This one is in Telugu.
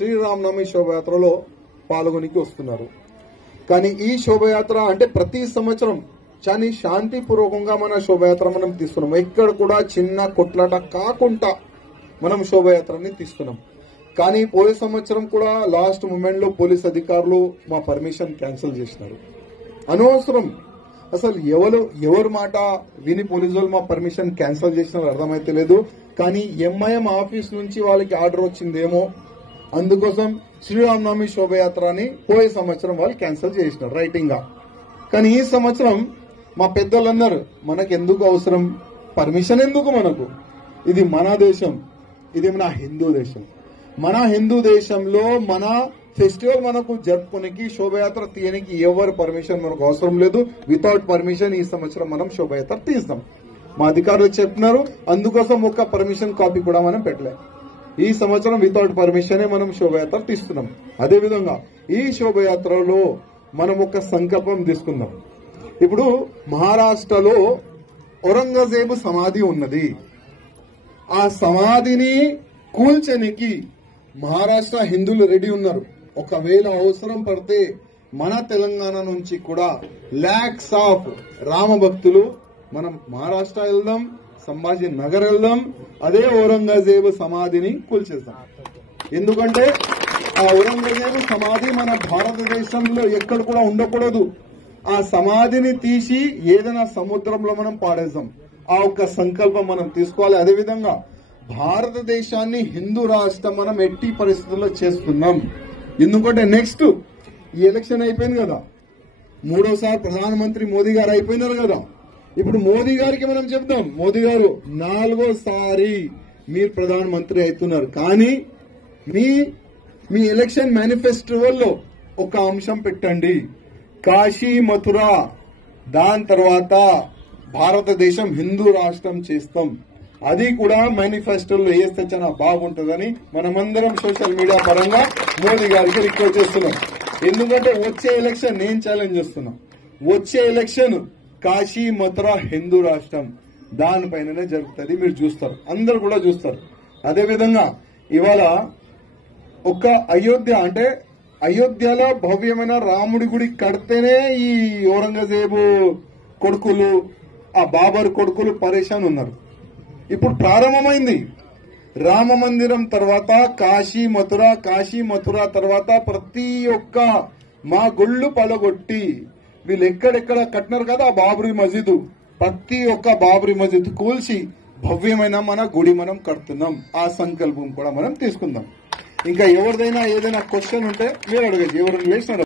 శ్రీరామనవమి శోభయాత్రలో పాల్గొనికి వస్తున్నారు. కానీ ఈ శోభయాత్ర అంటే ప్రతి సంవత్సరం చాలా శాంతిపూర్వకంగా మన శోభయాత్ర మనం తీస్తున్నాం. ఎక్కడ కూడా చిన్న కొట్లాట కాకుండా మనం శోభయాత్రని తీస్తున్నాం. కానీ పోయే సంవత్సరం కూడా లాస్ట్ మూమెంట్ లో పోలీస్ అధికారులు మా పర్మిషన్ క్యాన్సిల్ చేసినారు. అనవసరం అసలు ఎవరు మాట విని పోలీసు వాళ్ళు మా పర్మిషన్ క్యాన్సిల్ చేసినారు అర్థమైతే లేదు. కానీ ఎంఐఎం ఆఫీస్ నుంచి వాళ్ళకి ఆర్డర్ వచ్చిందేమో, అందుకోసం శ్రీరామనవమి శోభయాత్రని పోయే సంవత్సరం వాళ్ళు క్యాన్సిల్ చేసినారు రైటింగ్ గా. కానీ ఈ సంవత్సరం మా పెద్దలు అన్నారు, మనకు ఎందుకు అవసరం పర్మిషన్, ఎందుకు మనకు, ఇది మన దేశం, ఇది మన హిందూ దేశం. మన హిందూ దేశంలో మన ఫెస్టివల్ మనకు జరుపుకోనికి శోభయాత్ర తీయనికి ఎవరు పర్మిషన్ మనకు అవసరం లేదు. వితౌట్ పర్మిషన్ ఈ సంవత్సరం మనం శోభయాత్ర తీస్తాం. మా అధికారులు చెప్తున్నారు, అందుకోసం ఒక్క పర్మిషన్ కాపీ కూడా మనం పెట్టలే. ఈ సంవత్సరం వితౌట్ పర్మిషనే మనం శోభయాత్ర తీస్తున్నాం. అదేవిధంగా ఈ శోభయాత్రలో మనం ఒక సంకల్పం తీసుకుందాం. ఇప్పుడు మహారాష్ట్రలో ఔరంగజేబు సమాధి ఉన్నది. ఆ సమాధిని కూల్చనికి మహారాష్ట్ర హిందువులు రెడీ ఉన్నారు. ఒకవేళ అవసరం పడితే మన తెలంగాణ నుంచి కూడా లాక్స్ ఆఫ్ రామ భక్తులు మనం మహారాష్ట్ర వెళ్దాం, సంభాజీ నగర్ వెళ్దాం, అదే ఔరంగజేబు సమాధిని కూల్చేద్దాం. ఎందుకంటే ఆ ఔరంగజేబు సమాధి మన భారతదేశంలో ఎక్కడ కూడా ఉండకూడదు. ఆ సమాధిని తీసి ఏదైనా సముద్రంలో మనం పాడేద్దాం. ఆ ఒక్క సంకల్పం మనం తీసుకోవాలి. అదేవిధంగా భారతదేశాన్ని హిందూ రాష్ట్రం మనం ఎట్టి పరిస్థితుల్లో చేస్తున్నాం. ఎందుకంటే నెక్స్ట్ ఈ ఎలక్షన్ అయిపోయింది కదా, మూడోసారి ప్రధానమంత్రి మోదీ గారు అయిపోయినారు కదా. ఇప్పుడు మోదీ గారికి మనం చెప్తాం, మోదీ గారు 4వ సారి మీరు ప్రధానమంత్రి అవుతున్నారు. కానీ మీ ఎలక్షన్ మేనిఫెస్టోలో ఒక అంశం పెట్టండి, కాశీ మథుర, దాని తర్వాత భారతదేశం హిందూ రాష్ట్రం చేస్తాం. అది కూడా మేనిఫెస్టోలో వేస్తే చాలా బాగుంటుందని మనమందరం సోషల్ మీడియా పరంగా మోదీ గారికి రిక్వెస్ట్ చేస్తున్నాం. ఎందుకంటే వచ్చే ఎలక్షన్ నేను ఛాలెంజ్ చేస్తున్నా, వచ్చే ఎలక్షన్ కాశీ మథుర హిందూ రాష్ట్రం దానిపైననే జరుగుతుంది. మీరు చూస్తారు, అందరు కూడా చూస్తారు. అదేవిధంగా ఇవాళ ఒక అయోధ్య అంటే అయోధ్యలో భవ్యమైన రాముడి గుడి కడితేనే ఈ ఔరంగజేబు కొడుకులు, ఆ బాబర్ కొడుకులు పరేషాన్ ఉన్నారు. ఇప్పుడు ప్రారంభమైంది రామ మందిరం తర్వాత కాశీ మథుర తర్వాత ప్రతి ఒక్క మా గుళ్ళు పలగొట్టి వీళ్ళు ఎక్కడెక్కడ కట్టినారు కదా ఆ బాబరీ మసీదు, ప్రతి ఒక్క బాబరీ మసీదు కూల్చి భవ్యమైన మన గుడి మనం కడుతున్నాం. ఆ సంకల్పం కూడా మనం తీసుకుందాం. ఇంకా ఎవరిదైనా ఏదైనా క్వశ్చన్ ఉంటే మీరు అడగచ్చు, ఎవరు వేసినారు.